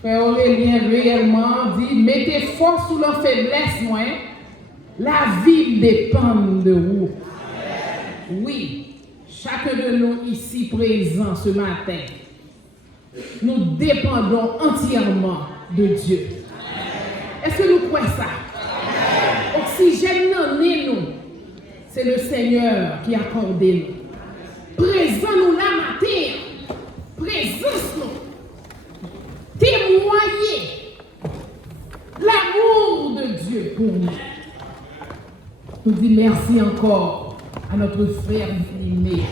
Frère Aurélien réellement dit, mettez force sous leur faiblesse, moi. La vie dépend de vous. Oui, chacun de nous ici présents ce matin, nous dépendons entièrement de Dieu. Est-ce que nous croyons ça? Oxygène non est nous. C'est le Seigneur qui accorde nous. Présent nous la matière. Présence nous. Témoigner l'amour de Dieu pour nous. Nous disons merci encore à notre frère aimé.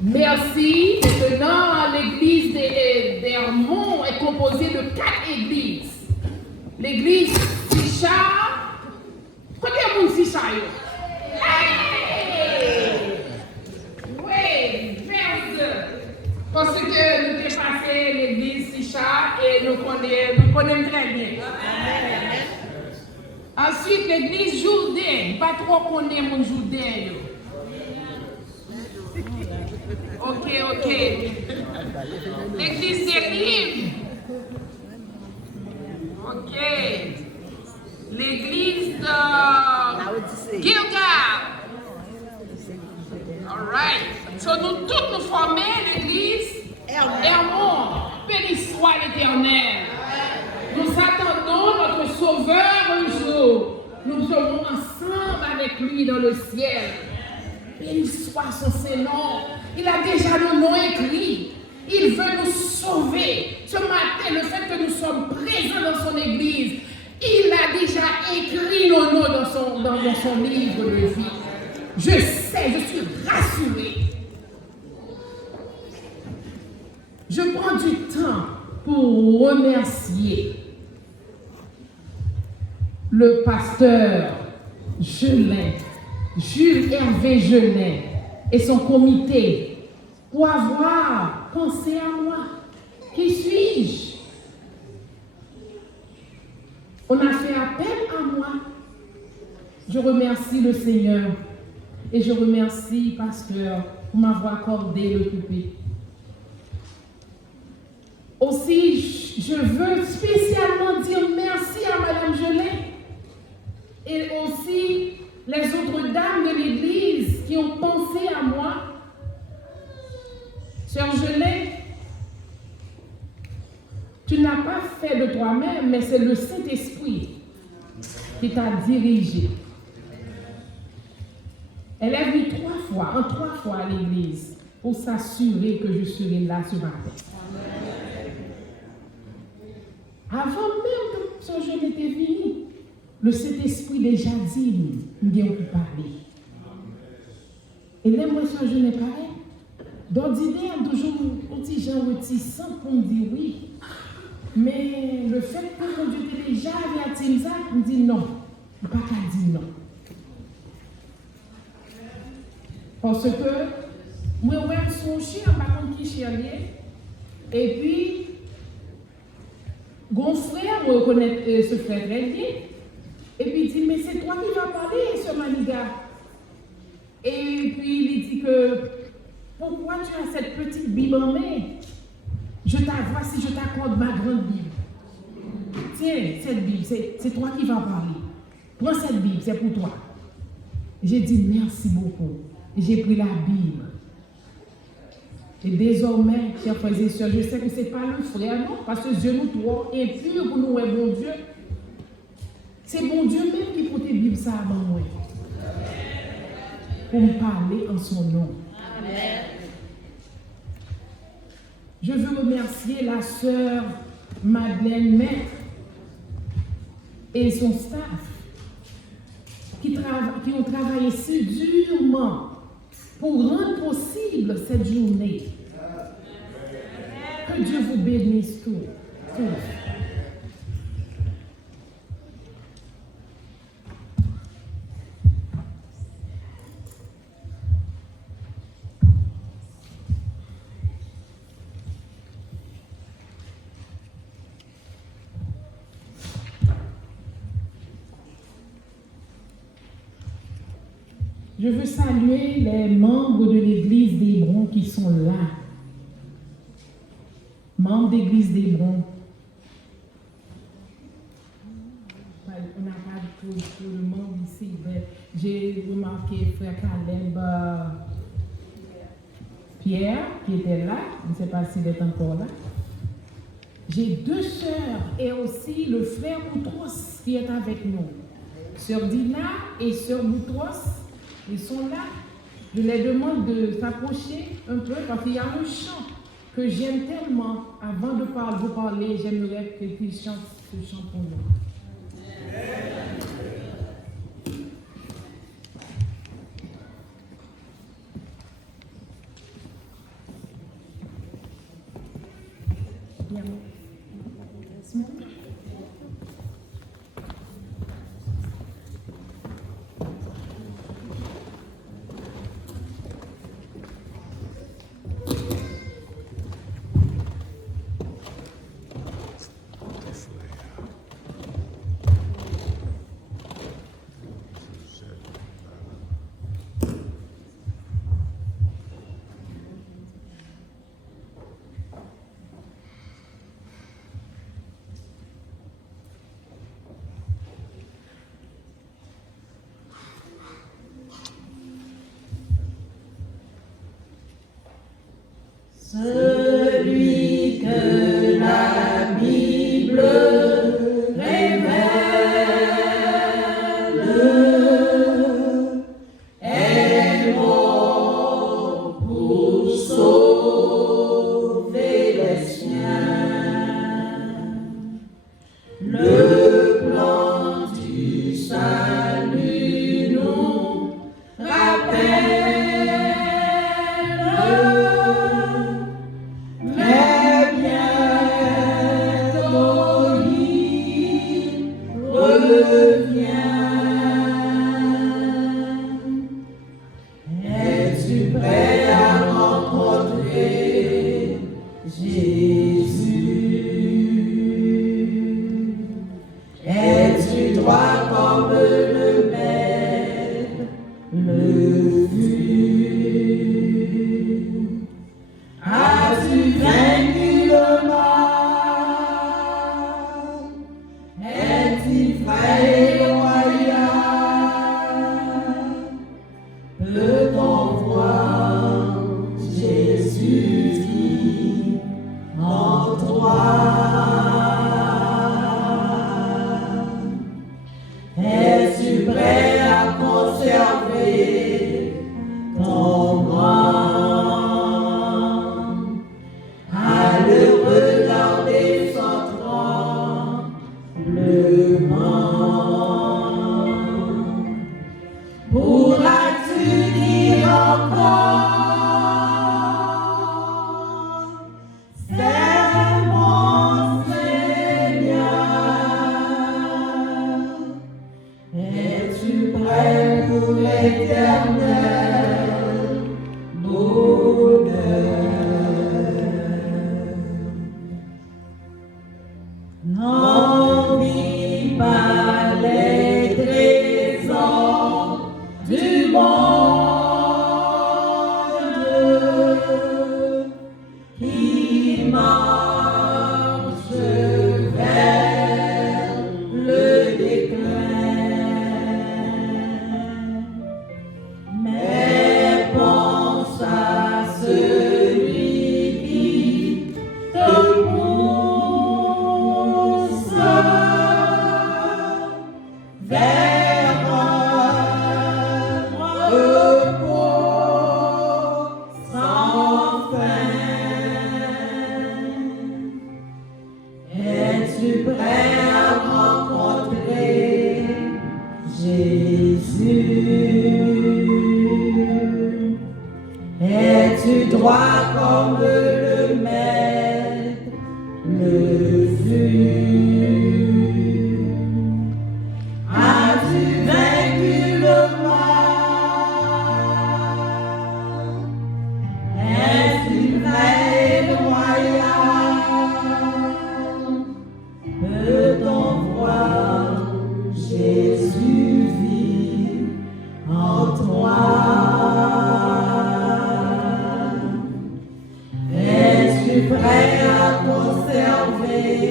Merci. Maintenant, l'église d'Hermont est composée de 4 églises. L'église Sicha. Combien de monde Sicha? Oui, parce que nous dépassons l'église Sicha et nous connaissons très bien. Ensuite, l'église Jourdain. Pas trop connaître mon Jourdain. Ok. L'église des Rives. Ok. L'église de Gilgal. Alright. So nous tous nous formons l'église Hermont. Béni soit l'Éternel. Nous attendons notre Sauveur un jour. Nous serons ensemble avec lui dans le ciel. Béni soit son Seigneur. Il a déjà nos noms écrits. Il veut nous sauver. Ce matin, le fait que nous sommes présents dans son église, il a déjà écrit nos noms dans son livre de vie. Je sais, je suis rassurée. Je prends du temps pour remercier le pasteur Jules Hervé Gelin et son comité pour avoir pensé à moi. Qui suis-je? On a fait appel à moi. Je remercie le Seigneur et je remercie pasteur pour m'avoir accordé le coupé. Aussi, je veux spécialement dire merci à Madame Gelin et aussi les autres dames de l'église qui ont pensé à moi. Sœur Gelin, tu n'as pas fait de toi-même, mais c'est le Saint-Esprit qui t'a dirigé. Elle est venue 3 fois à l'église pour s'assurer que je serai là ce matin. Avant même que ce jeune était venu, le Saint-Esprit déjà dit, nous devons parler. Et là, moi, ce jeune est pareil. D'ordinaire, toujours un petit gens réticents pour me dire oui. Mais le fait que Dieu était déjà averti ça, me dit non. Je ne peux pas dire non. Parce que moi, je suis un chien, par contre, qui chien. Et puis, mon frère me reconnaît ce frère très bien. Et puis il dit, mais c'est toi qui vas parler, ce Maniga. Et puis il dit que, pourquoi tu as cette petite Bible en main? Voici, je t'accorde ma grande Bible. Tiens, cette Bible, c'est toi qui vas parler. Prends cette Bible, c'est pour toi. J'ai dit merci beaucoup. Et j'ai pris la Bible. Et désormais, chers frères et sœurs, je sais que ce n'est pas le frère, non, parce que Dieu nous doit impur pour nous, est bon Dieu. C'est bon Dieu même qui peut te Bible ça avant moi. Pour me parler en son nom. Amen. Je veux remercier la sœur Madeleine Maître et son staff qui ont travaillé si durement pour rendre possible cette journée. Que Dieu vous bénisse tous. Je veux saluer les membres de l'église d'Hébron qui sont là. Membres d'église d'Hébron, merci. Ben, j'ai remarqué frère Caleb Pierre qui était là. Je ne sais pas s'il est encore là. J'ai 2 sœurs et aussi le frère Boutros qui est avec nous. Sœur Dina et sœur Boutros, ils sont là. Je les demande de s'approcher un peu parce qu'il y a un chant que j'aime tellement. Avant de vous parler, j'aimerais qu'ils chantent ce chant pour moi. Bien. Celui que la Bible révèle est mort pour sauver les siens. Le plan du salut nous rappelle. Es-tu prêt à rencontrer Jésus? Es-tu droit comme le maître le fut? As-tu vaincu le mal? Es-tu vrai et loyal? Peut-on voir Jésus qui en toi? Es-tu prêt à conserver ton rang, à le regarder sans tremblement? Pourras-tu dire encore, c'est mon Seigneur? Es-tu prêt pour l'éternel bonheur? N'envie pas les trésors du monde qui marche vers le déclin, mais pense à celui qui te pousse vers un repos sans fin. Es-tu prêt à rencontrer Jésus? Es-tu droit comme le maître le fut? As-tu vaincu le mal? Es-tu vrai et loyal? Peut-on voir Jésus vivre en toi? Es-tu prêt à conserver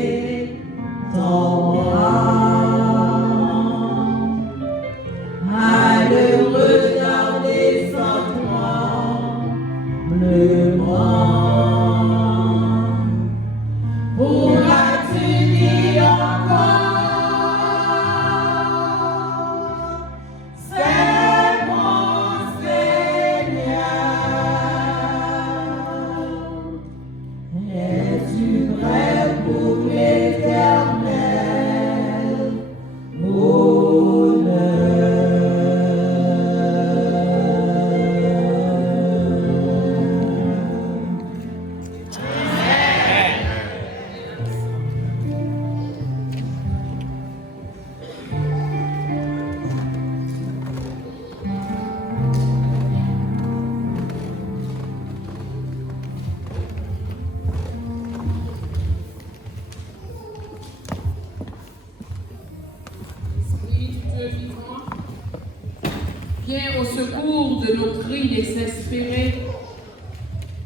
Viens au secours de nos cris désespérés.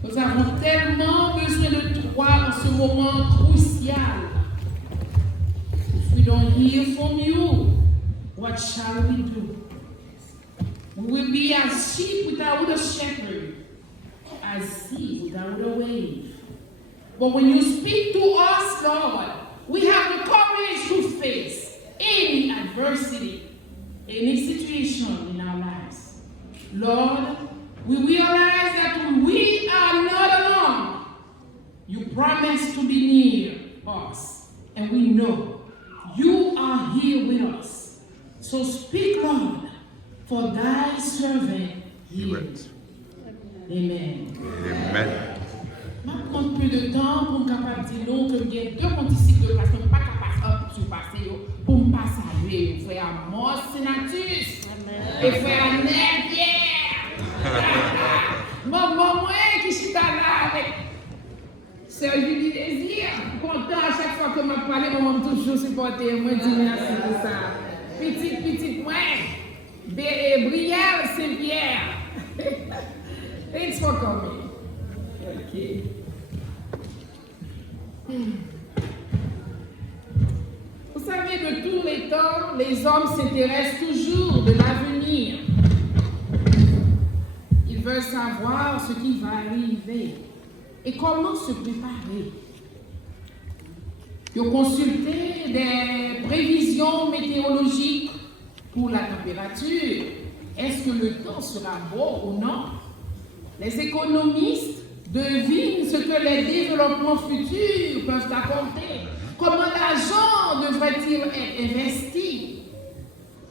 Nous avons tellement besoin de toi en ce moment crucial. If we don't hear from you, what shall we do? We will be as sheep without a shepherd, as sea without a wave. But when you speak to us, Lord, we have the courage to face any adversity, any situation in our lives. Lord, we realize that we are not alone. You promise to be near us, and we know you are here with us. So speak, Lord, for thy servant hears. Amen. Amen. Je vais prendre peu de temps pour me capable de dire non, que il y a deux participes parce que je ne suis pas capable de surpasser pour me pas saluer. Frère Amos Senatus et frère Annette Pierre. Maman, moi qui suis là avec Sœur Julie Désir, content à chaque fois que je me parle, maman me toujours supporter. Moi, je dis merci pour ça. Petite, moi, Brielle Saint-Pierre. Thanks for coming. Okay. Vous savez, de tous les temps, les hommes s'intéressent toujours de l'avenir. Ils veulent savoir ce qui va arriver et comment se préparer. Ils ont consulté des prévisions météorologiques pour la température. Est-ce que le temps sera beau ou non? Les économistes devinent ce que les développements futurs peuvent apporter. Comment l'argent devrait-il être investi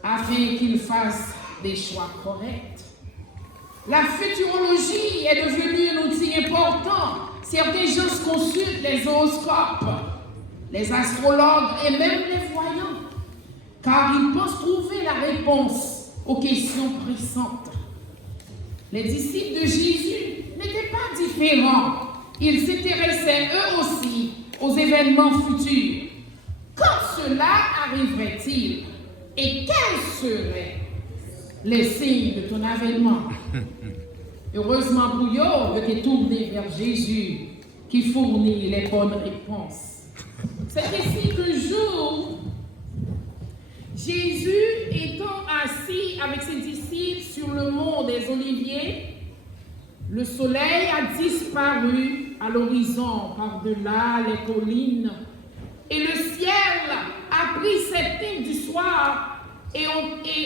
afin qu'il fasse des choix corrects? La futurologie est devenue un outil important. Certains gens consultent les horoscopes, les astrologues et même les voyants, car ils pensent trouver la réponse aux questions pressantes. Les disciples de Jésus n'étaient pas différents. Ils s'intéressaient eux aussi aux événements futurs. Quand cela arriverait-il? Et quels seraient les signes de ton avènement? Heureusement pour eux, vous êtes tournés vers Jésus qui fournit les bonnes réponses. C'est ici qu'un jour, Jésus étant assis avec ses disciples sur le mont des Oliviers, le soleil a disparu à l'horizon par-delà les collines et le ciel a pris ses teintes du soir et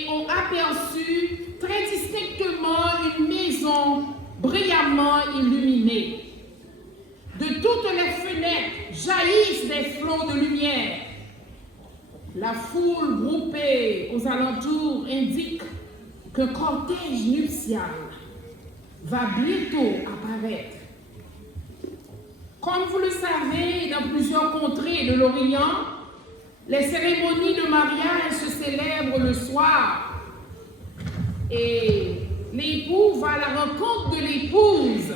on aperçu très distinctement une maison brillamment illuminée. De toutes les fenêtres jaillissent des flots de lumière. La foule groupée aux alentours indique qu'un cortège nuptial va bientôt apparaître. Comme vous le savez, dans plusieurs contrées de l'Orient, les cérémonies de mariage se célèbrent le soir et l'époux va à la rencontre de l'épouse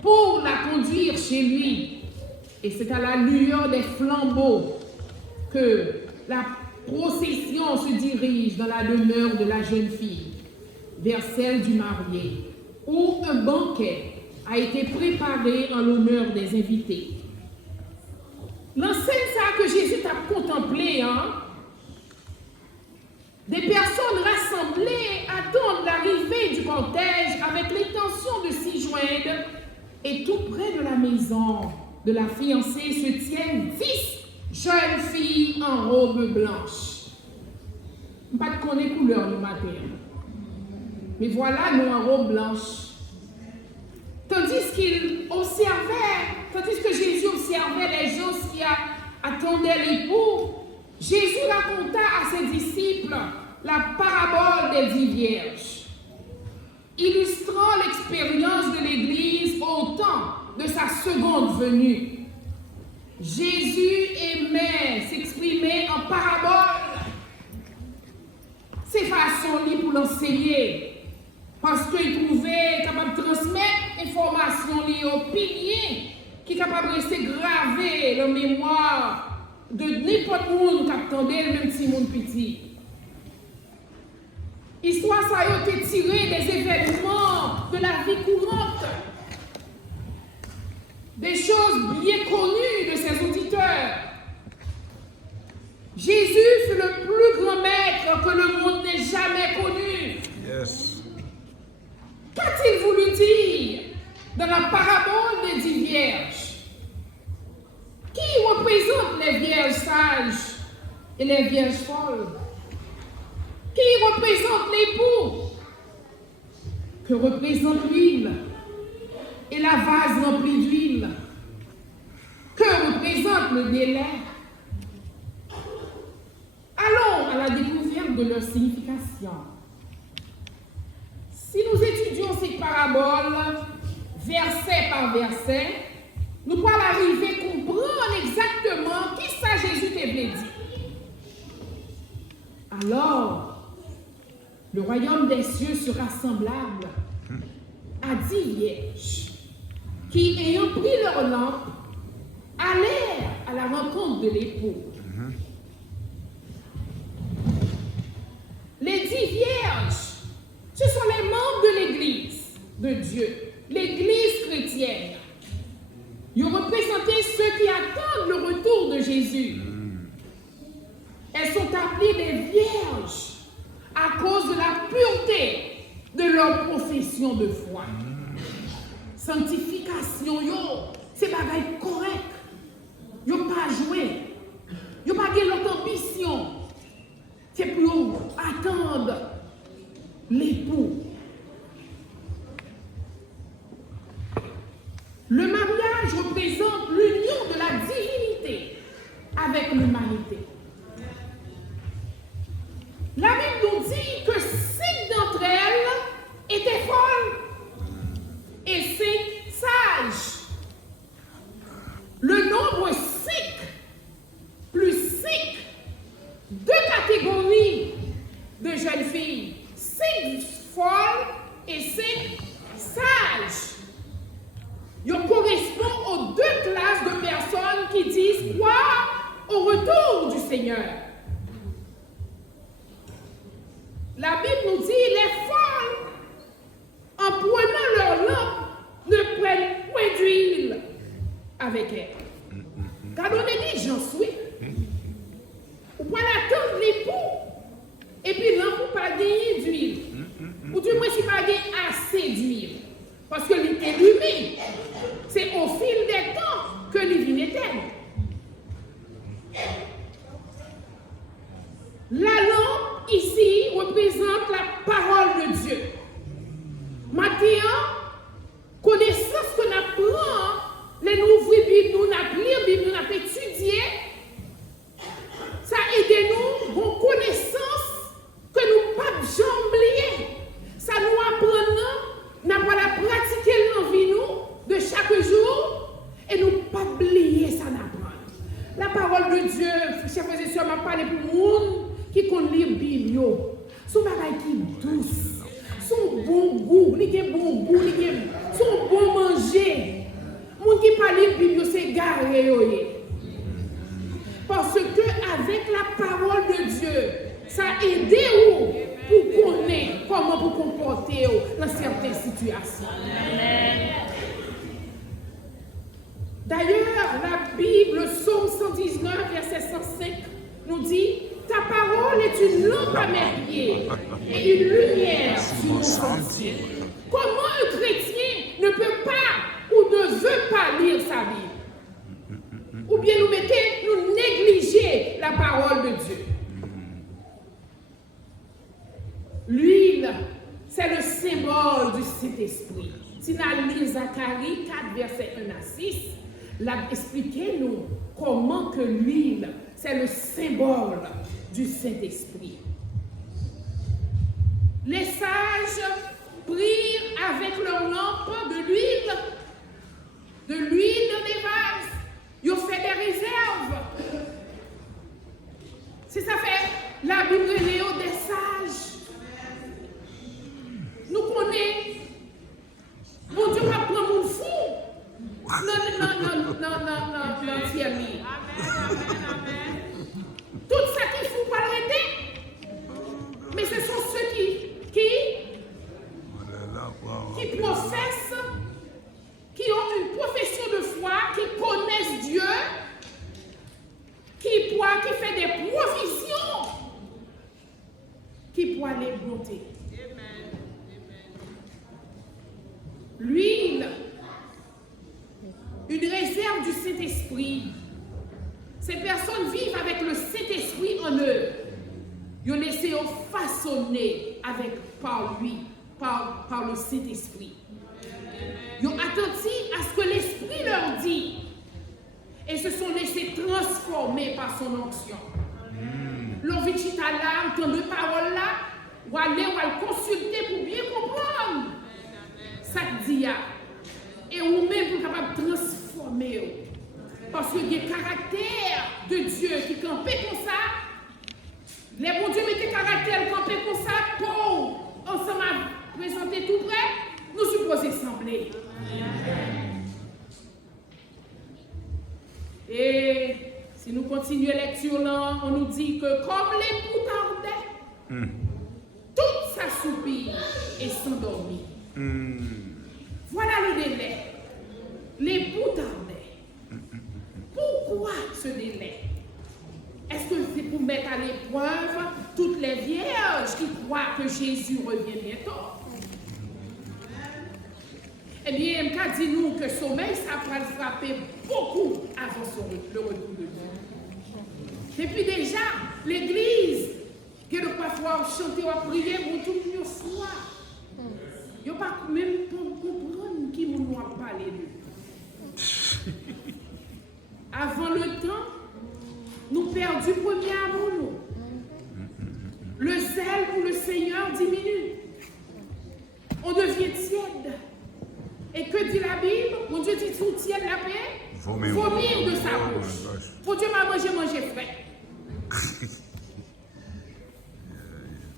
pour la conduire chez lui. Et c'est à la lueur des flambeaux que la procession se dirige dans la demeure de la jeune fille, vers celle du marié, où un banquet a été préparé en l'honneur des invités. L'enseigne ça que Jésus a contemplé, des personnes rassemblées attendent l'arrivée du cortège avec l'intention de s'y joindre, et tout près de la maison de la fiancée se tiennent 10 jeunes filles en robe blanche. Pas de connaître couleur le matin, mais voilà nous en robe blanche. Tandis que Jésus observait les gens qui attendaient l'époux, Jésus raconta à ses disciples la parabole des 10 vierges, illustrant l'expérience de l'Église au temps de sa seconde venue. Jésus aimait s'exprimer en parabole. C'est façon pour l'enseigner, parce qu'il trouvait capable de transmettre information liée au pilier qui est capable de rester gravé dans la mémoire de n'importe où qui attendait, même si mon petit. Histoire, ça a été tiré des événements de la vie courante. Des choses bien connues de ses auditeurs. Jésus fut le plus grand maître que le monde n'ait jamais connu. Yes. Qu'a-t-il voulu dire dans la parabole des 10 vierges? Qui représente les vierges sages et les vierges folles? Qui représente l'époux? Que représente l'huile et la vase remplie d'huile? Que représente le délai? Allons à la découverte de leur signification. Si nous étudions ces paraboles, verset par verset, nous pourrons arriver à comprendre exactement qui ça Jésus t'avait dit. Alors, le royaume des cieux sera semblable à 10 vierges qui, ayant pris leur lampe, allèrent à la rencontre de l'époux. Les 10 vierges, ce sont les membres de l'Église de Dieu, l'Église chrétienne. Ils représentaient ceux qui attendent le retour de Jésus. Elles sont appelées des vierges à cause de la pureté de leur profession de foi. Sanctification, c'est bagaille correct. Yo pas joué. Yo pas gagné l'autre ambition. C'est pour attendre l'époux. Le mariage représente l'union de la divinité avec l'humanité. La Bible nous dit que 5 d'entre elles étaient folles et 5 sages. Le nombre 5 plus 5, 2 catégories de jeunes filles, 5 folles et 5 sages. Il correspond aux 2 classes de personnes qui disent croire au retour du Seigneur. La Bible nous dit les folles, en prenant leur lampe, ne prennent point d'huile avec elles. Car on est dit, j'en suis. Ou pour attendre l'époux, et puis lampe ou pas gagner d'huile. Ou du moins, si pas gagner assez d'huile. Parce que l'illumine, c'est au fil des temps que l'ivine éteigne. La lampe, ici, représente la parole de Dieu. Maintenant, connaissance qu'on apprend, les nouvelles Bibles, nous avons lire Bible, nous avons étudié, ça aide nous, une connaissance que nous ne pouvons jamais oublier. Ça nous apprend, nous avons la pratiquer dans la vie nous, de chaque jour, et nous ne pouvons pas oublier ça d'apprendre. La parole de Dieu, chers frères et sœurs, m'a parlé pour le monde qui connaît la Bible. Son bagage qui est douce, son bon goût, son bon manger. Moun qui parle de Bible, c'est garé. Parce que avec la parole de Dieu, ça aide vous pour connaître comment vous comporter dans certaines situations. D'ailleurs, la Bible, Psaume 119, verset 105, nous dit ta parole est une lampe à mes pieds et une lumière sur mon sentier. Comment un chrétien ne peut pas ou ne veut pas lire sa Bible? Ou bien nous négliger la parole de Dieu. L'huile, c'est le symbole du Saint-Esprit. Si nous lisons Zacharie 4, verset 1 à 6, expliquez-nous comment que l'huile, c'est le symbole du Saint-Esprit. Les sages prirent avec leur lampe de l'huile dans des vases. Ils ont fait des réserves. C'est ça fait la Bible des sages. Nous connaissons. Mon Dieu va prendre mon fou. Non, Thierry. Tout ça qu'il faut pas l'arrêter. Mais ce sont ceux qui bonté. L'huile, une réserve du Saint-Esprit. Ces personnes vivent avec le Saint-Esprit en eux. Ils ont laissé façonner par lui, par le Saint-Esprit. Ils ont attentif à ce que l'Esprit leur dit et se sont laissés transformer par son onction. L'envie de chita là, entendre les paroles là, ou aller consulter pour bien comprendre ça que dit. Et ou même pour capable de transformer. Parce qu'il y a un caractère de Dieu qui campait comme ça. Les bons dieux mettaient caractère campé comme ça pour ensemble présenter tout près, nous supposons sembler. Et si nous continuons la lecture là, on nous dit que comme l'époux tardait, tout s'assoupit et s'endormit. Voilà le délai. L'époux tardait. Pourquoi ce délai? Est-ce que c'est pour mettre à l'épreuve toutes les vierges qui croient que Jésus revient bientôt? Eh bien, MK dit-nous que sommeil, ça va le frapper beaucoup avant le retour de Dieu. Et puis déjà, l'église, qui est de pouvoir chanter ou prier pour tout le monde soir. Il n'y a pas même pour comprendre qui nous a parlé d'eux. Avant le temps, nous perdons du premier amour. Le zèle pour le Seigneur diminue. On devient tiède. Et que dit la Bible? Mon Dieu dit tout tiède la paix. Vomir de sa bouche. Mon Dieu m'a mangé frais.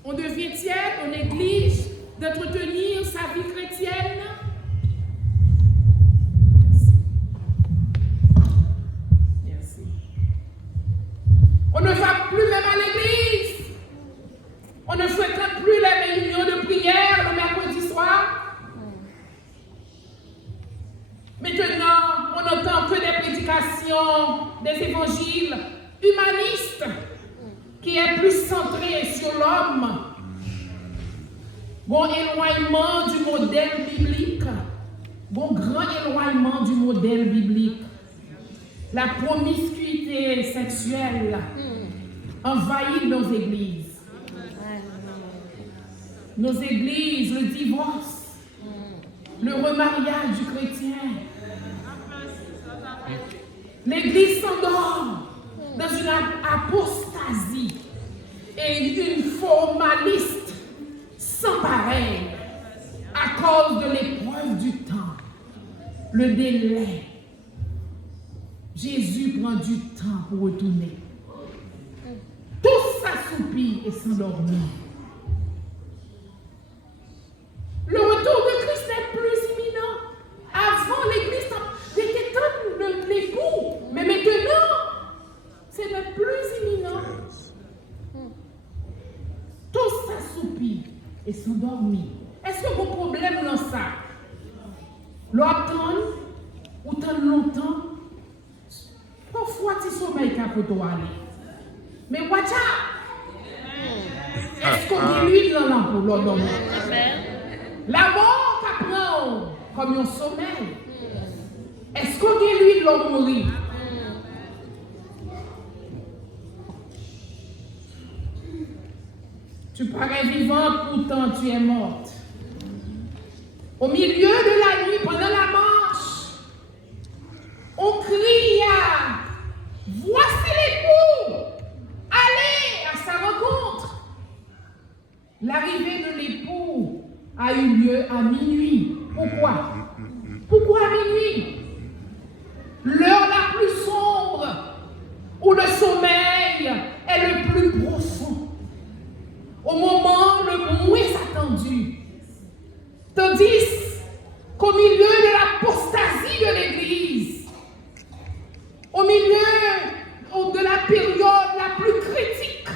On devient tiède, on néglige d'entretenir sa vie chrétienne. Merci. On ne va plus même à l'église. On ne fréquente plus les réunions de prière le mercredi soir. Maintenant, on n'entend que des prédications, des évangiles humanistes qui est plus centré sur l'homme. Bon éloignement du modèle biblique. Bon grand éloignement du modèle biblique. La promiscuité sexuelle envahit nos églises. Nos églises, le divorce, le remariage du chrétien. L'église s'endort dans une apostasie et une formaliste sans pareil à cause de l'épreuve du temps, le délai. Jésus prend du temps pour retourner. Tout s'assoupit et s'endormit. Le retour de Christ est plus imminent. Avant, l'église était comme l'époux, mais maintenant, c'est le plus imminent. Tout s'assoupit et s'endormit. Est-ce que vos problèmes dans ça? L'automne, ou tant longtemps, parfois tu sommeilles qu'à pour toi aller. Mais watch out! Est-ce qu'on dit l'huile dans l'ampoule, l'homme? La mort qu'apprend comme un sommeil. Est-ce qu'on dit l'huile l'homme mourir? Tu parais vivante, pourtant tu es morte. Au milieu de la nuit, pendant la marche, on cria, voici l'époux, allez à sa rencontre. L'arrivée de l'époux a eu lieu à minuit. Pourquoi? Pourquoi à minuit? L'heure la plus sombre, où le sommeil est le plus profond. Au moment le moins attendu. Tandis qu'au milieu de l'apostasie de l'Église, au milieu de la période la plus critique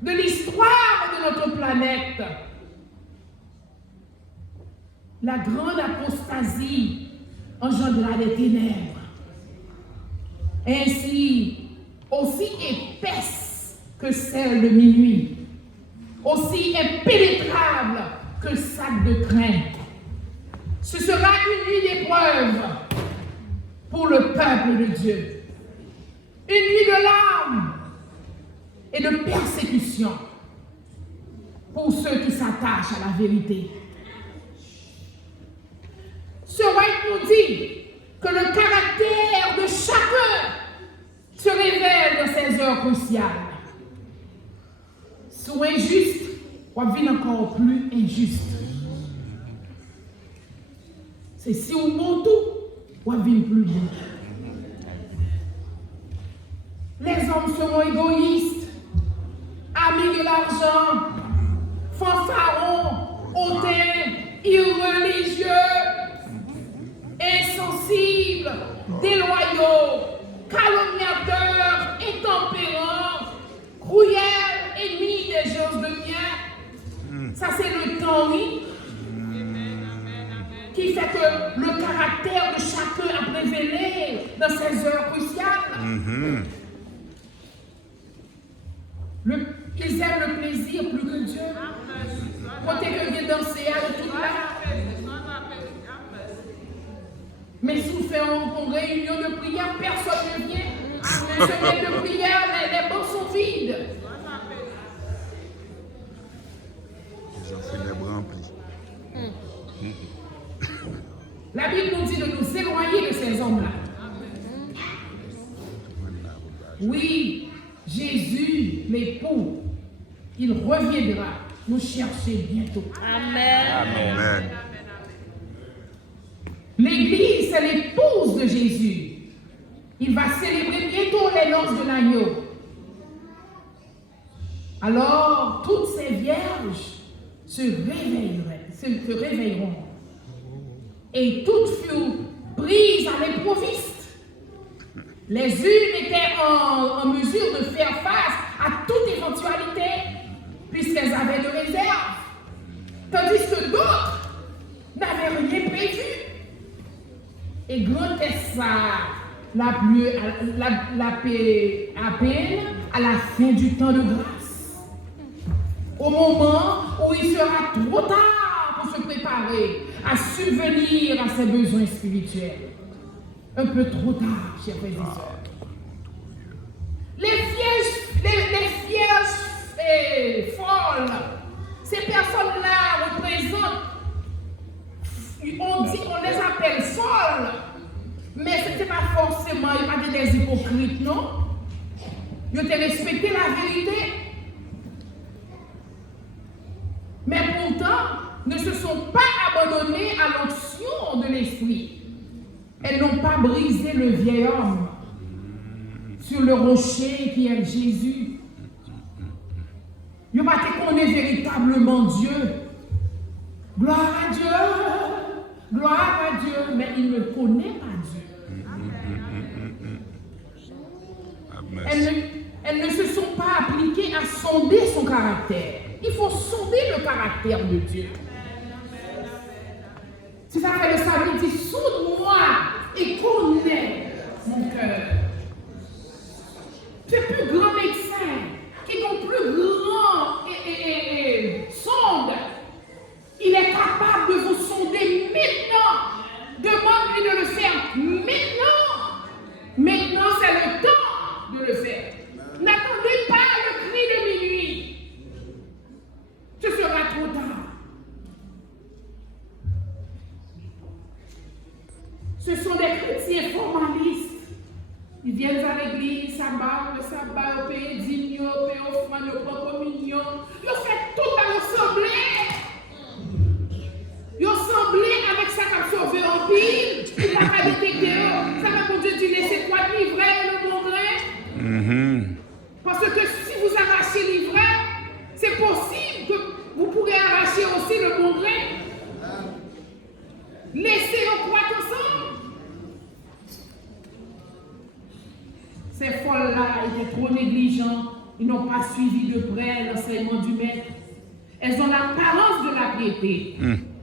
de l'histoire de notre planète, la grande apostasie engendra des ténèbres, ainsi aussi épaisses que celle de minuit, aussi impénétrable que le sac de crin. Ce sera une nuit d'épreuve pour le peuple de Dieu. Une nuit de larmes et de persécution pour ceux qui s'attachent à la vérité. Ce White nous dit que le caractère de chacun se révèle dans ces heures cruciales. Si on est injuste, on vit encore plus injuste. C'est si on monte tout, on vit plus beau. Les hommes seront égoïstes, amis de l'argent, fanfarons, hautains, irreligieux, insensibles, déloyaux, calomniateurs, intempérants, cruels, ennemis des choses de bien. Ça, c'est le temps, oui, qui fait que le caractère de chacun a révélé dans ces heures cruciales. Ils aiment le plaisir plus que Dieu. Côté que vient danser à tout là. Mais si vous faites une réunion de prière, personne ne vient. Une semaine de prière, les bancs sont vides. Ils ont fait les bras remplis. La Bible nous dit de nous éloigner de ces hommes-là. Oui, Jésus, l'époux, il reviendra nous chercher bientôt. Amen. Amen. L'Église, c'est l'épouse de Jésus. Il va célébrer bientôt les noces de l'agneau. Alors, toutes ces vierges se réveilleront. Et toutes furent prises à l'improviste. Les unes étaient en mesure de faire face à toute éventualité, puisqu'elles avaient de réserve. Tandis que d'autres n'avaient rien prévu. Et grande est la paix à peine à la fin du temps de grâce. Au moment où il sera trop tard pour se préparer à subvenir à ses besoins spirituels. Un peu trop tard, chers frères et sœurs. Les vierges folles, ces personnes-là représentent, on les appelle folles, mais ce n'était pas forcément, il n'y a pas des hypocrites, non? Ils ont respecté la vérité. Mais pourtant, ne se sont pas abandonnés à l'onction de l'esprit. Elles n'ont pas brisé le vieil homme sur le rocher qui est Jésus. Ils n'ont pas connu véritablement Dieu. Gloire à Dieu, gloire à Dieu, mais ils ne connaissent pas Dieu. Elles ne se sont pas appliquées à sonder son caractère. Il faut sonder le caractère de Dieu. C'est ça que le salut dit, sonde-moi et connais mon cœur. C'est le plus grand médecin qui est le plus grand sonde. Il est capable de vous sonder maintenant. Demande-lui de le faire maintenant. Maintenant, c'est le temps de le faire. N'attendez pas le cri de minuit. Ce sera trop tard. Ce sont des chrétiens formalistes. Ils viennent à l'église, le sabbat, au pays digne, au pays offrande, au prend communion. Ils ont fait tout à l'assemblée. Ils ont semblé avec ça qui a sauvé en pile. Ils n'ont pas détecté. Ça va pour Dieu dire, c'est quoi le livret et le bon grain? Parce que si vous arrachez le livret, c'est possible que vous pourrez arracher aussi le bon grain. Laissez nos croix ensemble. Ces folles-là étaient trop négligents. Ils n'ont pas suivi de près l'enseignement du maître. Elles ont l'apparence de la piété,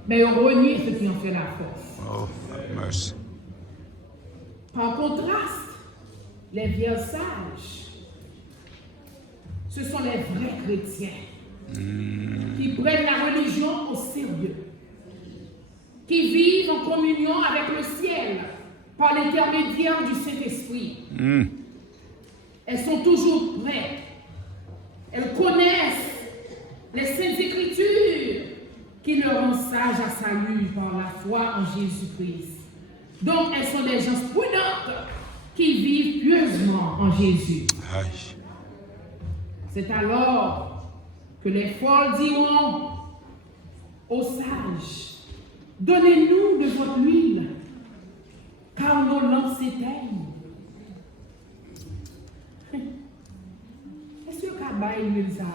mais ils ont renié ce qui en fait la force. Oh, merci. Par contraste, les vierges sages, ce sont les vrais chrétiens. qui prennent la religion au sérieux, qui vivent en communion avec le ciel par l'intermédiaire du Saint-Esprit. Elles sont toujours prêtes. Elles connaissent les Saintes Écritures qui leur rendent sages à salut par la foi en Jésus-Christ. Donc, elles sont des gens prudentes qui vivent pieusement en Jésus. Aïe. C'est alors que les folles diront aux sages, donnez-nous de votre huile, car nos lampes s'éteignent. Est-ce que le cabas est l'huile ça?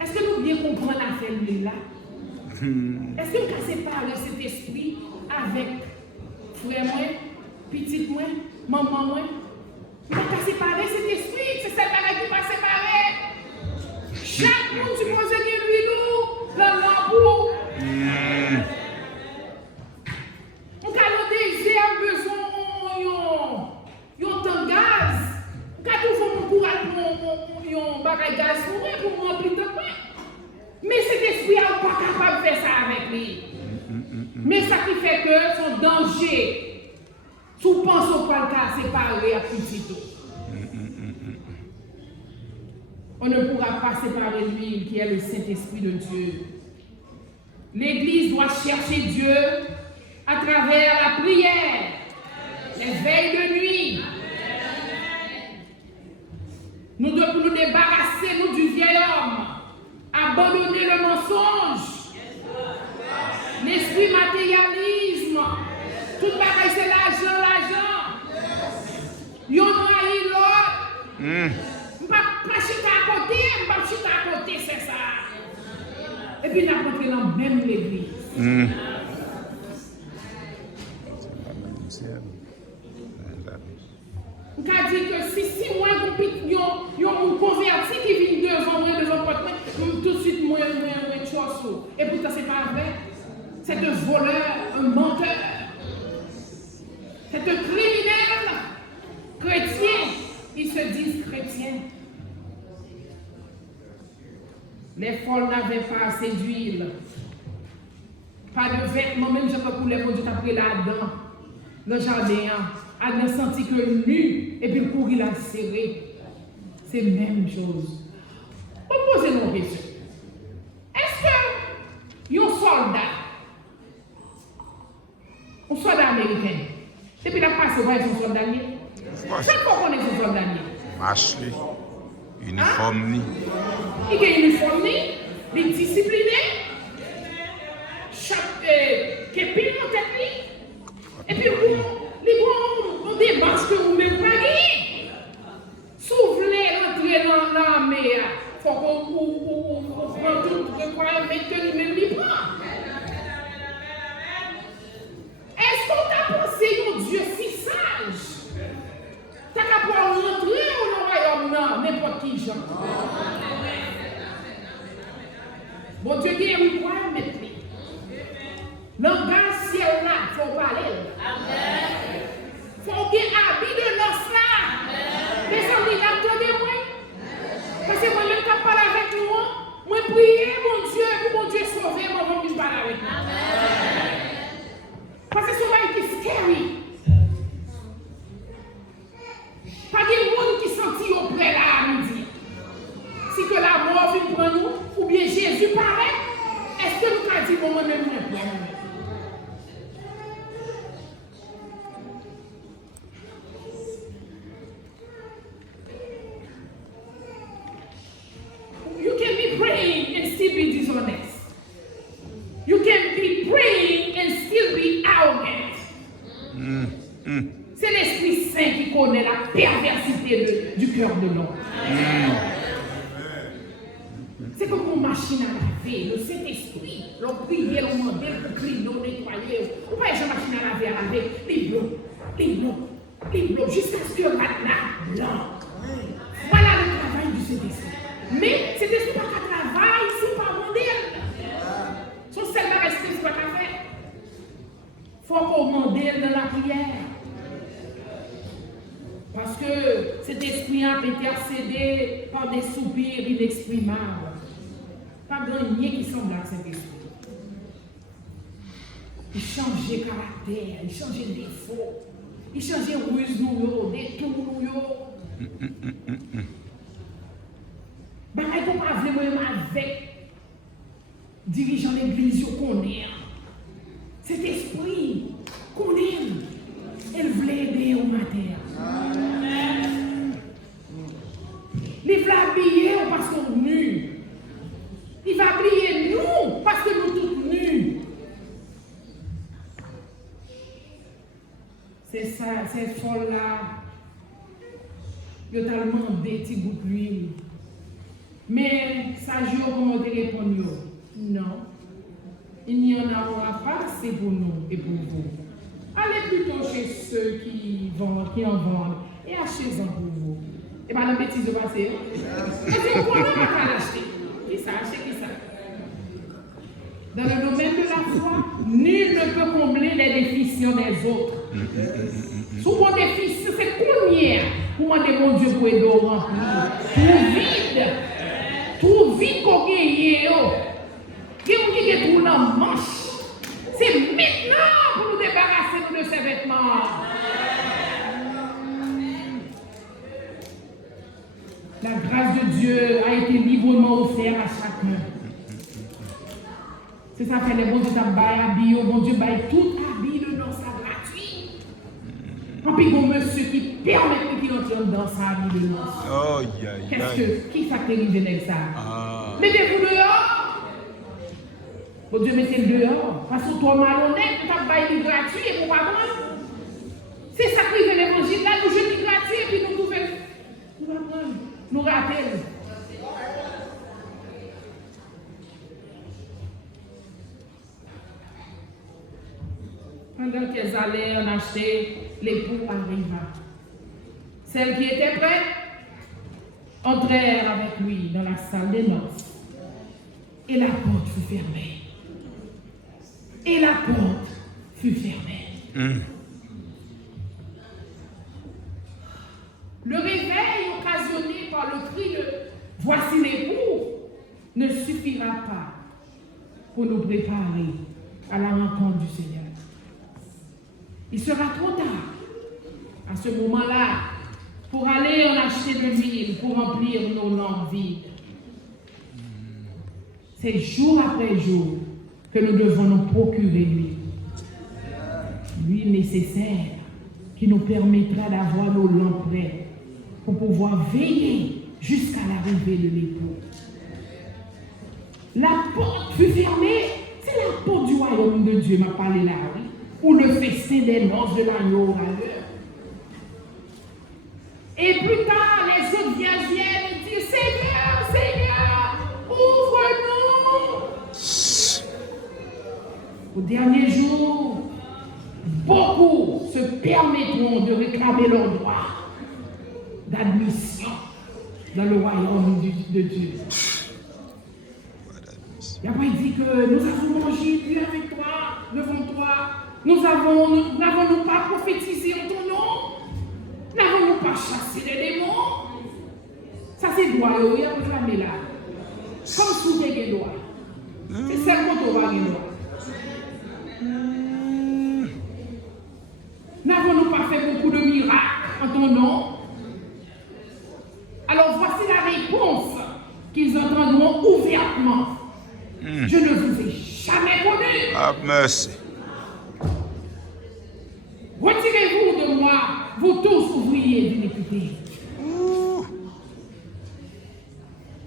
Est-ce que nous bien comprenons l'affaire l'huile là? Est-ce que nous avons séparé cet esprit avec frère moi, petite moi, maman moi? Nous avons séparé cet esprit, c'est cette bagarre qui va séparer. Chaque monde suppose que lui nous, le lambeau. On a le désir, besoin, yon tant gaz. On a toujours mon courage, yon bagage gaz pour moi, remplir de pain. Mais cet esprit n'est pas capable de faire ça avec lui. Mais ça qui fait que son danger, sous pense au point de séparer à petit tout. On ne pourra pas séparer l'huile qui est le Saint-Esprit de Dieu. L'Église doit chercher Dieu à travers la prière, les veilles de nuit. Nous devons nous débarrasser nous, du vieil homme, abandonner le mensonge, l'esprit matérialisme. Tout pareil, c'est l'argent, l'argent. Yon noyé l'autre. Pas chuter à côté, pas chuter à côté, c'est ça. Et puis, nous avons rentré dans la même l'église. On a dit que si moi, on converti qui vient devant moi, tout de suite, moi, choiseau. Et pourtant, c'est pas vrai. C'est un voleur, un menteur. C'est un criminel chrétien. Ils se disent chrétiens. Les folles n'avaient pas assez d'huile. Pas de vêtements, même je peux couler pour Dieu après là-dedans. Le jardin, Adam senti que nu, et puis le courrier l'a serré. C'est la même chose. On pose une question. Est-ce que un soldat américain, depuis la passe, vous son soldat lié? Chaque fois qu'on est son soldat lié. Marche, uniforme, ni. Il est uniforme, il est discipliné, képile dans tête, et puis on démarche que vous même pas gagné. Si vous voulez rentrer dans l'armée, il faut qu'on prenne tout le requirement que nous-mêmes lui prend. Est-ce qu'on t'a pensé mon Dieu si sage? T'as qu'à pouvoir rentrer au royaume, non, n'importe qui genre. Bon Dieu dit, oui, quoi, mettre lui. Langage ciel là, il faut parler. Il faut qu'il habite de l'os là. Mais ça veut dire, attendez-moi. Parce que moi-même, quand je parle avec nous, moi, prier mon Dieu, pour mon Dieu sauver, moi, je vais parler avec nous. Parce que c'est vrai qui est scary. Pas de monde qui sentit auprès là à midi. Si que la mort vient prendre nous, ou bien Jésus paraît, est-ce que nous avons dit bon, moi-même, nous ne You can be praying and still be dishonest. You can be praying and still be arrogant. C'est l'Esprit Saint qui connaît la perversité du cœur de l'homme. C'est comme une machine à laver, le Saint-Esprit. L'on prie, l'on demande, l'on crie, l'on nettoyer. On va une machine à laver avec les blocs, jusqu'à ce que maintenant, blanc. Voilà le travail du Saint-Esprit. Mais cet esprit n'a pas de travail, c'est pas modèle. Son seul reste, c'est pas qu'à faire. Il faut qu'on modèle dans la prière. Parce que cet esprit a intercédé par des soupirs inexprimables. Pas grand rien qui semble à cet esprit. Il changeait caractère, il changeait défaut, il changeait ruse nous, détour nous. Ben, qu'on pas vraiment avec dirigeant l'église qu'on est. Cet esprit qu'on aime, elle voulait aider au matin. Il va habiller parce qu'on est nus. Il va habiller nous parce que nous tous nus. C'est ça, cette folle-là, il a tellement des petits bouts de l'huile. Mais ça joue comme on te répond, non. Il n'y en aura pas assez pour nous et pour vous. Allez plutôt chez ceux qui en vendent et achetez-en pour vous. Et pas la bêtise de passer. Et c'est pour nous qu'on va l'acheter. Qui ça, acheter qui ça? Dans le domaine de la foi, nul ne peut combler les déficients des autres. Souvent déficient, c'est combien pour demander mon Dieu pour aider au remplir. Tout vide qu'on gagne. Qui est tout dans le manche. C'est maintenant pour nous débarrasser de ces vêtements. La grâce de Dieu a été librement offerte à chacun. C'est ça que les bons Dieu habillent, bon Dieu baille tout habille de dans sa gratuit. En puis bon monsieur qui permet qu'il entre dans sa habille de dans. Qu'est-ce que qui ça t'est arrivé avec ça? Mettez-vous dehors. Bon Dieu mettez-le dehors. Parce que toi malhonnête, tu as baillé gratuit et pour pas prendre. C'est ça qui est l'évangile là, nous jeter gratuit et puis nous pouvons. Nous va prendre. Nous rappelle. Pendant qu'elles allaient en acheter, l'époux arriva. Celles qui étaient prêtes entrèrent avec lui dans la salle des noces. Et la porte fut fermée. Et la porte fut fermée. Le réveil occasionné par le cri de « Voici l'époux » ne suffira pas pour nous préparer à la rencontre du Seigneur. Il sera trop tard à ce moment-là pour aller en acheter de l'huile pour remplir nos lampes vides. C'est jour après jour que nous devons nous procurer l'huile. L'huile nécessaire qui nous permettra d'avoir nos lampes prêtes pour pouvoir veiller jusqu'à l'arrivée de l'époux. La porte fut fermée, c'est la porte du royaume de Dieu, m'a parlé là, oui, où le festin des noces de l'agneau aura l'heure. Et plus tard, les autres viennent et disent, Seigneur, Seigneur, ouvre-nous. Au dernier jour, beaucoup se permettront de réclamer leur droit d'admission dans le royaume de Dieu. Il a pas dit que nous avons mangé, bu avec toi, devant toi. N'avons-nous pas prophétisé en ton nom? N'avons-nous pas chassé les démons? Ça c'est droit, il a réclamé là. Comme sous des doigts. C'est celle qu'on doit les doigts. N'avons-nous pas fait beaucoup de miracles en ton nom? Alors voici la réponse qu'ils entendront ouvertement. Je ne vous ai jamais connu. Ah, merci. Retirez-vous de moi, vous tous ouvriers d'iniquité.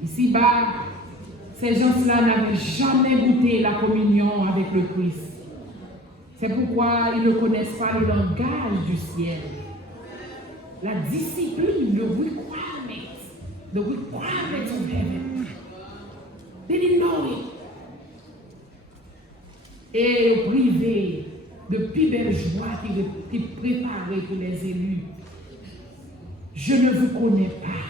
Ici-bas, ces gens-là n'avaient jamais goûté la communion avec le Christ. C'est pourquoi ils ne connaissent pas le langage du ciel. La discipline, le requirement of heaven. They didn't know it. Et privé de plus belle joie qui est préparée pour les élus. Je ne vous connais pas.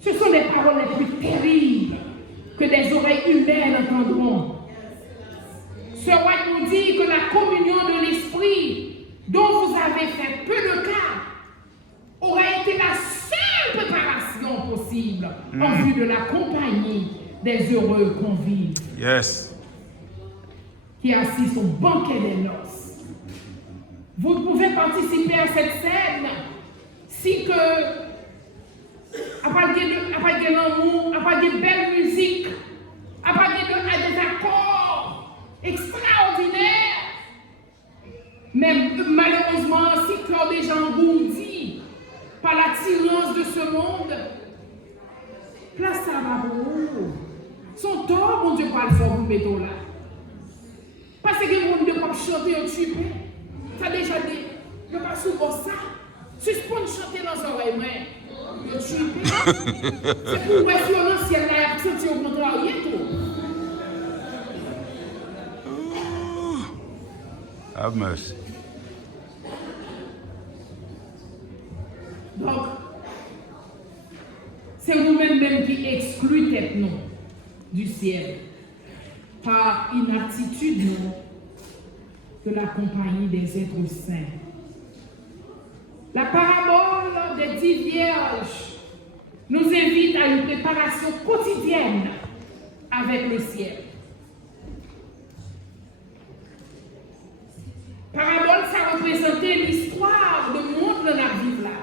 Ce sont les paroles les plus terribles que des oreilles humaines entendront. Ce roi nous dit que la communion de l'esprit dont vous avez fait peu de cas aurait été la seule préparation possible en vue de la compagnie des heureux convives. Yes. Qui assiste au banquet des noces. Vous pouvez participer à cette scène si que, à part de l'amour, à part de belle musique, à part des accords extraordinaires, mais malheureusement, si cœur des gens engourdis par l'attirance de ce monde, place ça va pour vous. Son tort, mon Dieu, pas le fort, vous mettez là. Parce que le monde ne peut pas chanter au tube. Ça déjà dit, je ne pas souvent ça. Suspend de chanter dans les oreilles, mais le tube. C'est pour voir si on a ciel là, sentir au contraire, rien tout. Have mercy. Donc, c'est nous-mêmes qui excluons tête nous du ciel par inaptitude de la compagnie des êtres saints. La parabole des 10 vierges nous invite à une préparation quotidienne avec le ciel. Parabole, ça représentait l'histoire de monde dans la vie là.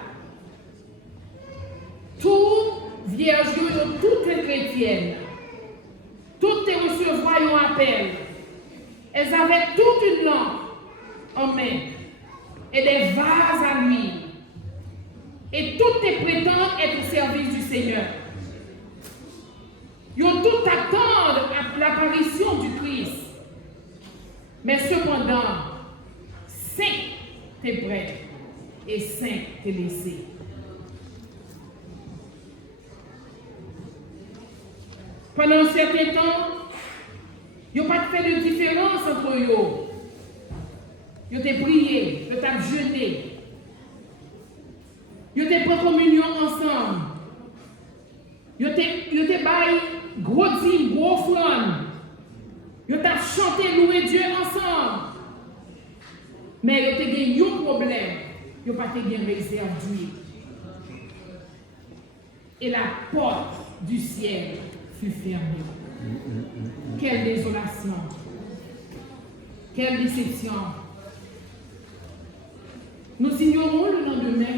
Toutes vierges, toutes les chrétiennes, toutes les recevoir un appel. Elles avaient toute une lampe en main et des vases à l'huile. Et toutes les prétendent être au service du Seigneur. Ils ont tout attendre à l'apparition du Christ. Mais cependant, 5 t'es prêt et 5 t'es laissé. Pendant un certain temps, il n'y a pas fait de différence entre eux. Ils ont prié, ils ont jeûné. Ils ont pris communion ensemble. Ils ont baillé gros dîmes, gros offrandes. Ils ont chanté, loué Dieu ensemble. Mais ils ont gagné un problème. Ils n'ont pas gagné réserve d'huile. Et la porte du ciel fut fermée. Quelle désolation. Quelle déception. Nous ignorons le lendemain.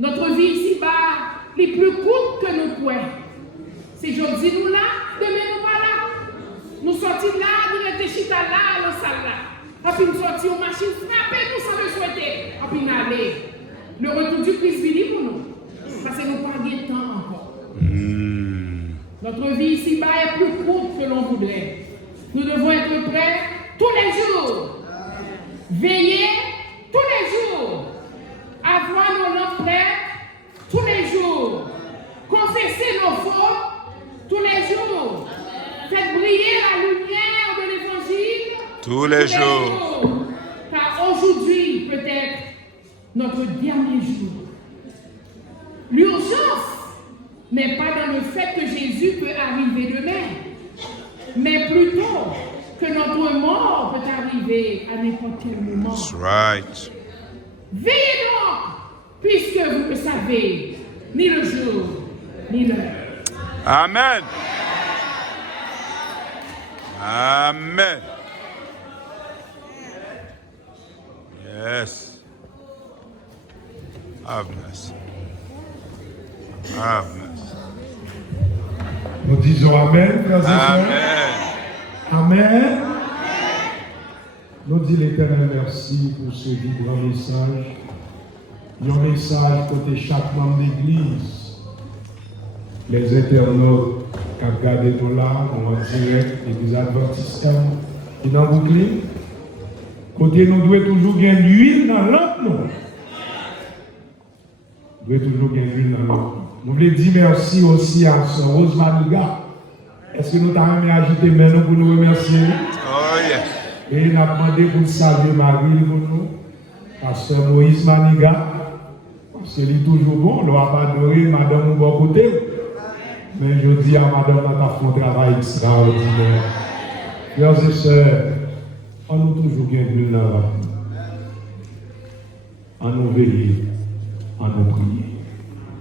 Notre vie ici-bas est plus courte que nos poings. Si aujourd'hui nous là, demain nous pas là. Nous sortis là, nous réfléchissons là, dans la salle là. Puis nous sortis aux machines frappées, nous sans le souhaiter. Puis nous allons. Le retour du Christ vient pour nous. Parce que nous n'avons pas de temps encore. Notre vie ici-bas est plus courte que l'on voudrait. Nous devons être prêts tous les jours. Veiller tous les jours. Avoir nos lampes prêtes tous les jours. Confesser nos fautes tous les jours. Faites briller la lumière de l'évangile tous les jours. Car aujourd'hui, peut-être, notre dernier jour. L'urgence n'est pas dans le fait que Jésus peut arriver demain, mais plutôt que notre mort peut arriver à n'importe quel moment. That's right. Veillez donc, puisque vous ne savez ni le jour, ni l'heure. Amen. Amen. Yes. Have mercy. Have mercy. Nous disons Amen, frères et sœurs. Amen. Amen. Nous disons l'Éternel merci pour ce vibrant message. Un message côté chaque membre d'église. Les internautes qui ont regardé tout là, en direct, et des adventistes qui n'ont bouclé. Côté nous devons toujours gagner l'huile dans l'autre. Nous devons toujours gagner l'huile dans l'autre. Nous voulons dire merci aussi à Sœur Rose Maniga. Est-ce que nous t'avons ajouté maintenant pour nous remercier? Oh yes. Et nous avons demandé pour saluer Marie pour nous. Pasteur Moïse Maniga. C'est toujours bon, on va pas adorer madame au bon côté. Mais je dis à madame, on a fait un travail extraordinaire. Frères et sœurs, on nous toujours bienvenus dans la vie. On nous veiller, on nous prier,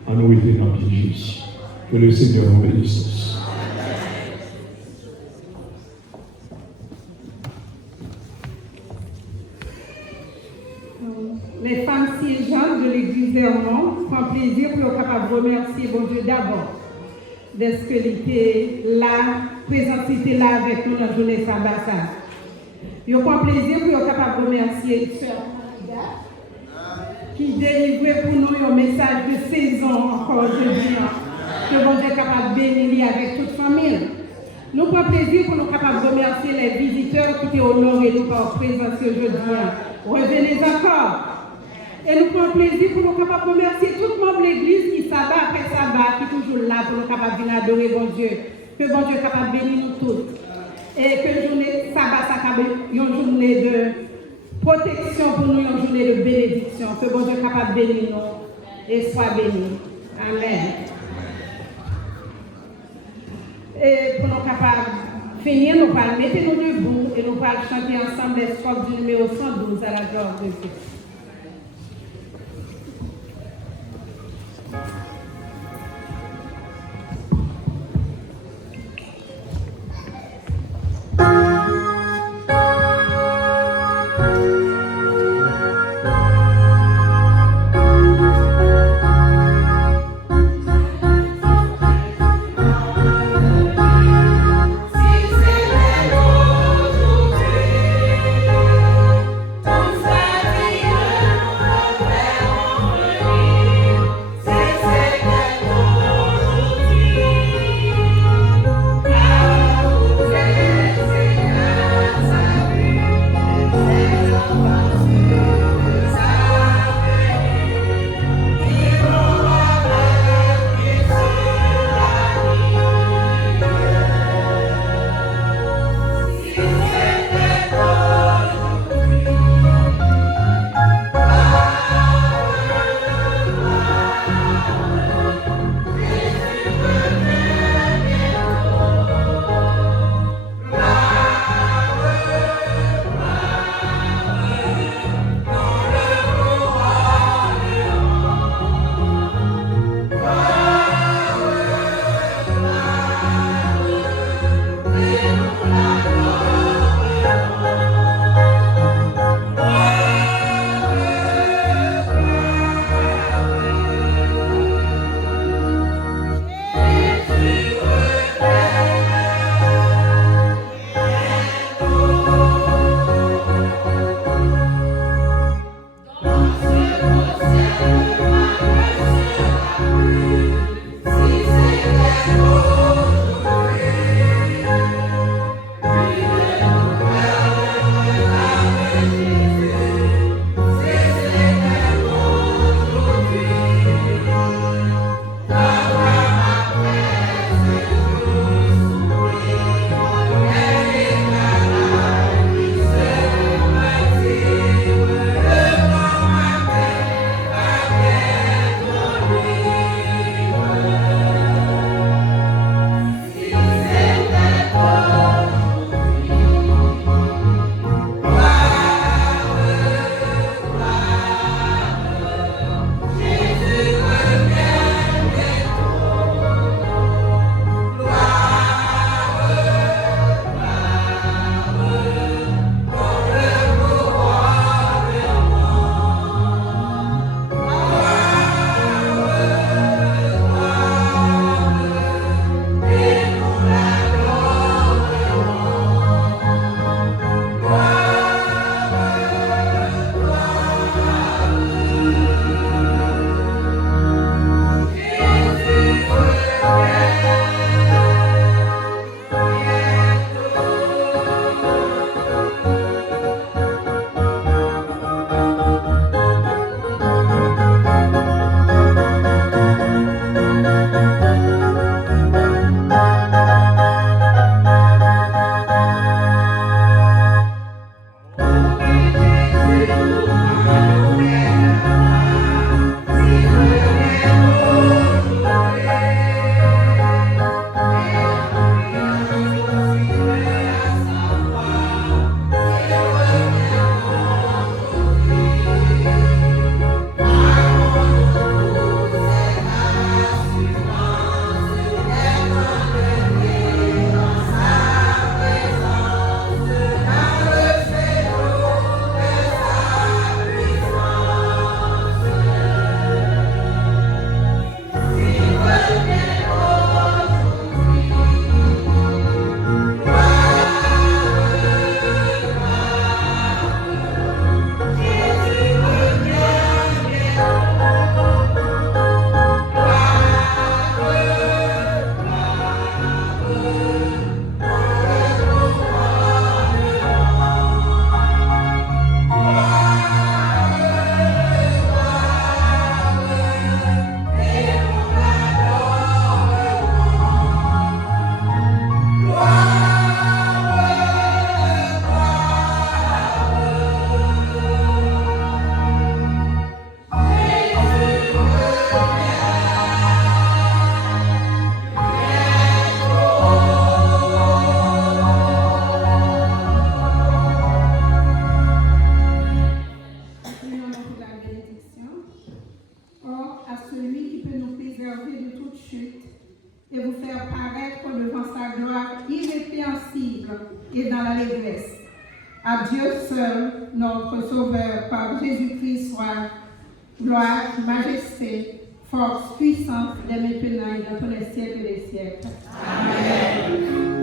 on nous aider dans le Jésus. Que le Seigneur nous bénisse. sincèrement, prend plaisir pour être capable de remercier bon Dieu d'abord de ce qu'il était là, présenter là avec nous dans la journée sabbat. Je prends plaisir pour être capable de remercier Sœur Maria qui délivrait pour nous un message de saison encore aujourd'hui, que bon Dieu est capable de bénir avec toute famille. Nous prenons plaisir pour nous capables de remercier les visiteurs qui étaient honorés nous par présence aujourd'hui. Revenez encore. Et nous prenons plaisir pour nous capables de remercier tout le monde de l'Église qui sabbat après sabbat, qui est toujours là pour nous capables de venir adorer bon Dieu. Que bon Dieu est capable de bénir nous tous. Et que la journée sabbat, ça une journée de protection pour nous, une journée de bénédiction. Que bon Dieu est capable de bénir nous et soit béni. Amen. Et pour nous capables de finir, nous allons mettre nous debout et nous allons chanter ensemble les strophes du numéro 112 à la gloire de Dieu. Tout ça, celui qui peut nous préserver de toute chute et vous faire paraître devant sa gloire irrépréhensible et dans l'allégresse. À Dieu seul, notre Sauveur, par Jésus-Christ, soit gloire, majesté, force, puissance, dès maintenant et dans tous les siècles des siècles. Amen.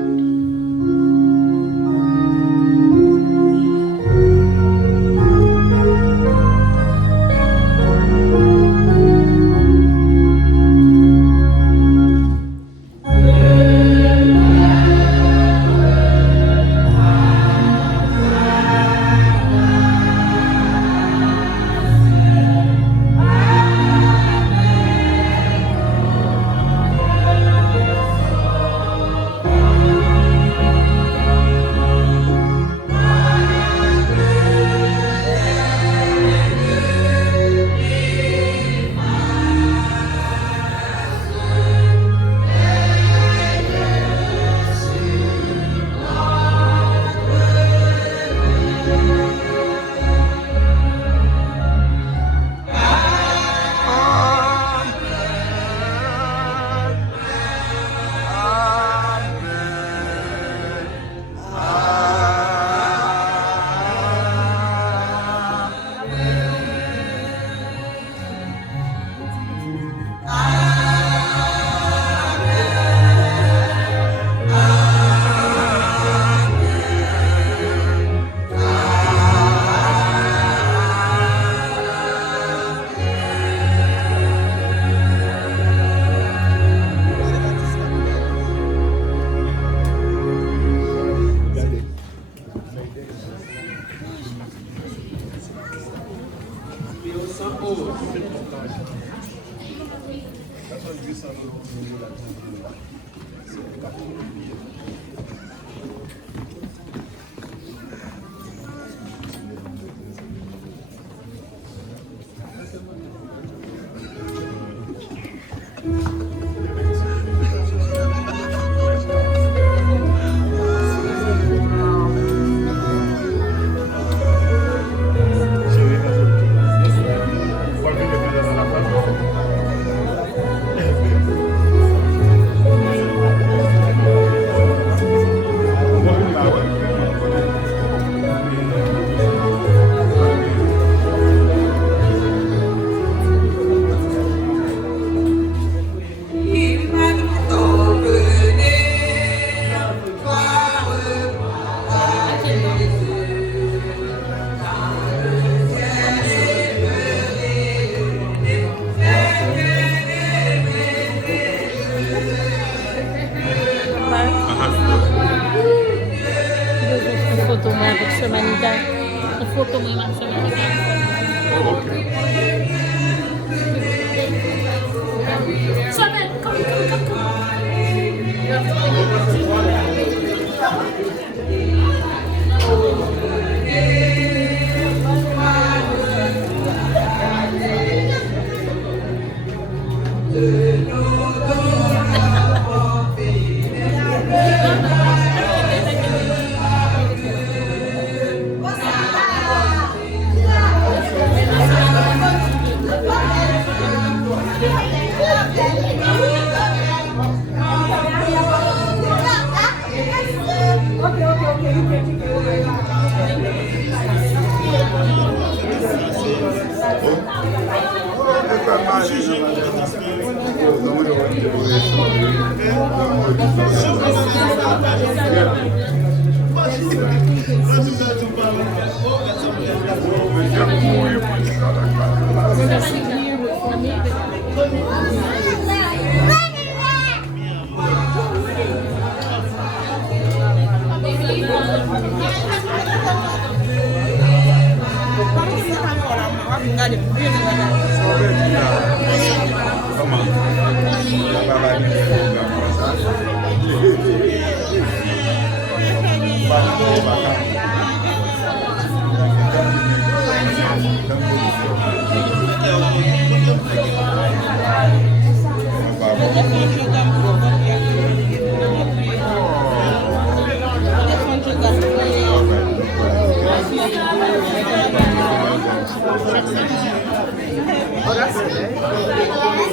Oh, that's it.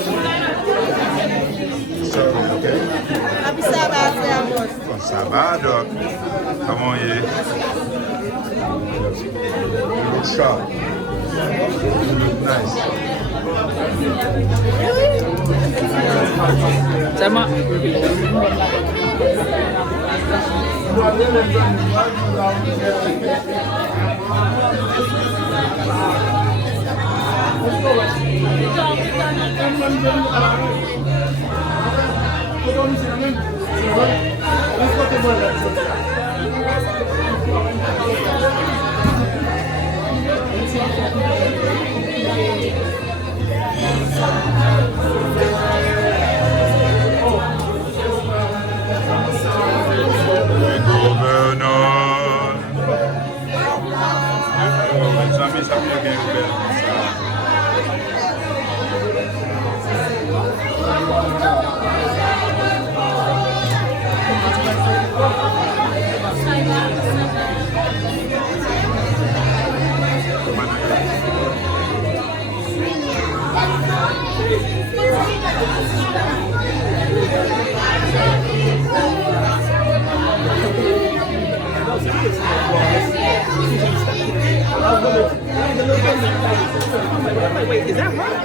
Abado. Come on, yeah. You look sharp. You look nice. Sama. Wait, is that right?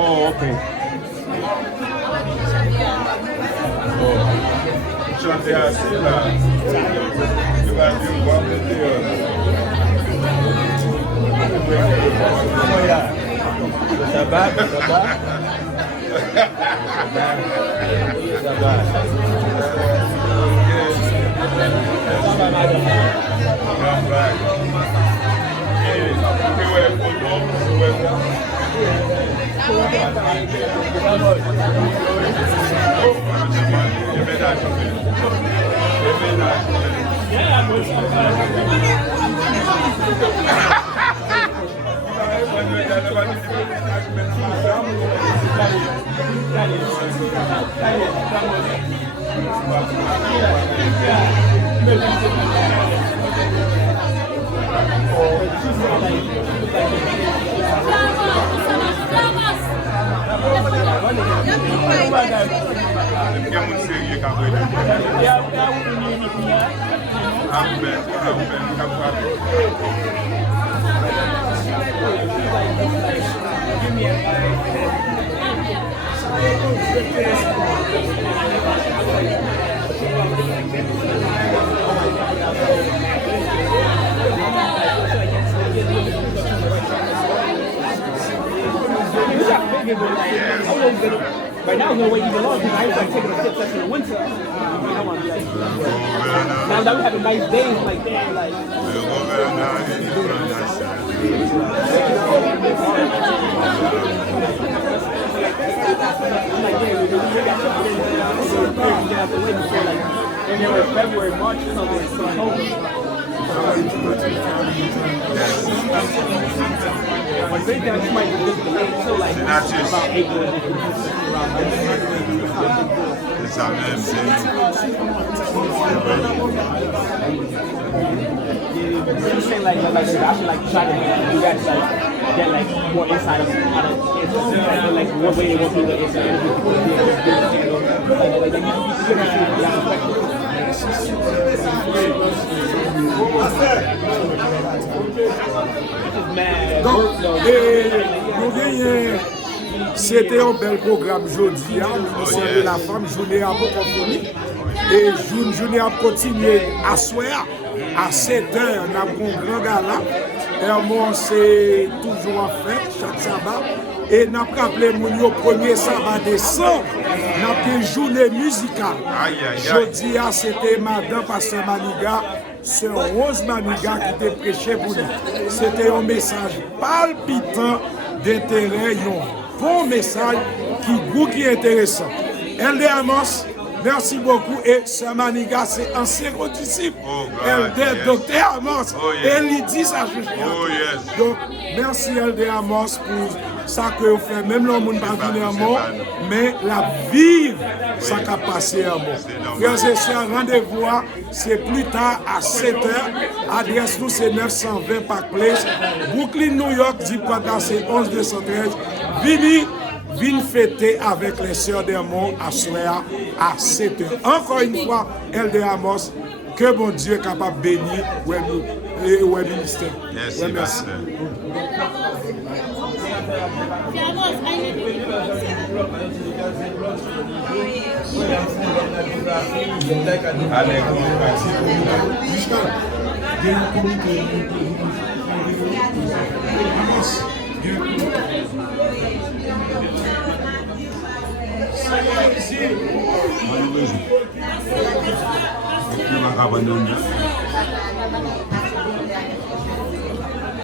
Oh, okay. Chante assim lá. Tu vai vir um bom de Deus. Olha. Sabá, sabá. Come back. Right now, I'm gonna wait even longer because I was like taking a sip session in the winter. I want to be like, now that we having nice days like that, like. February, March, you know, it's so cold. But they think you might be just delayed until like about April. C'est ça même, c'est... I'm saying like I should like try to do that, like get like more insight of how to answer, like what way they want people to answer interviews, like you can see that perspective. Donc, nous gagnons, c'était un bel programme aujourd'hui, nous sommes de la femme, journée à beaucoup fini, et journée à continuer à soir, à 7h, on a un grand gala, et moi c'est toujours en fête, chaque sabbat, et nous avons rappelé mon premier sabbat décembre, nous avons une journée musicale. Jeudi, c'était Madame Pasteur Maniga, Sœur Rose Maniga qui était prêché pour nous. C'était un message palpitant d'intérêt, un bon message qui est intéressant. LD Amos, merci beaucoup. Et Sœur Maniga, c'est ancien disciple. LD Docteur Amos. Et il dit ça juste. Donc, merci LD Amos pour ça que vous faites. Même le monde va venir mort, mais la vivre, ça qui a passé à mort. Frères et sœurs, rendez-vous, c'est plus tard à 7h. Adresse nous, c'est 920 Park Place. Brooklyn, New York, Zipquadra, c'est 11213. Venez fêter avec les sœurs d'Hermon à soir à 7h. Encore une fois, LD Amos, que bon Dieu est capable de bénir le ministère. Merci, merci. Allez,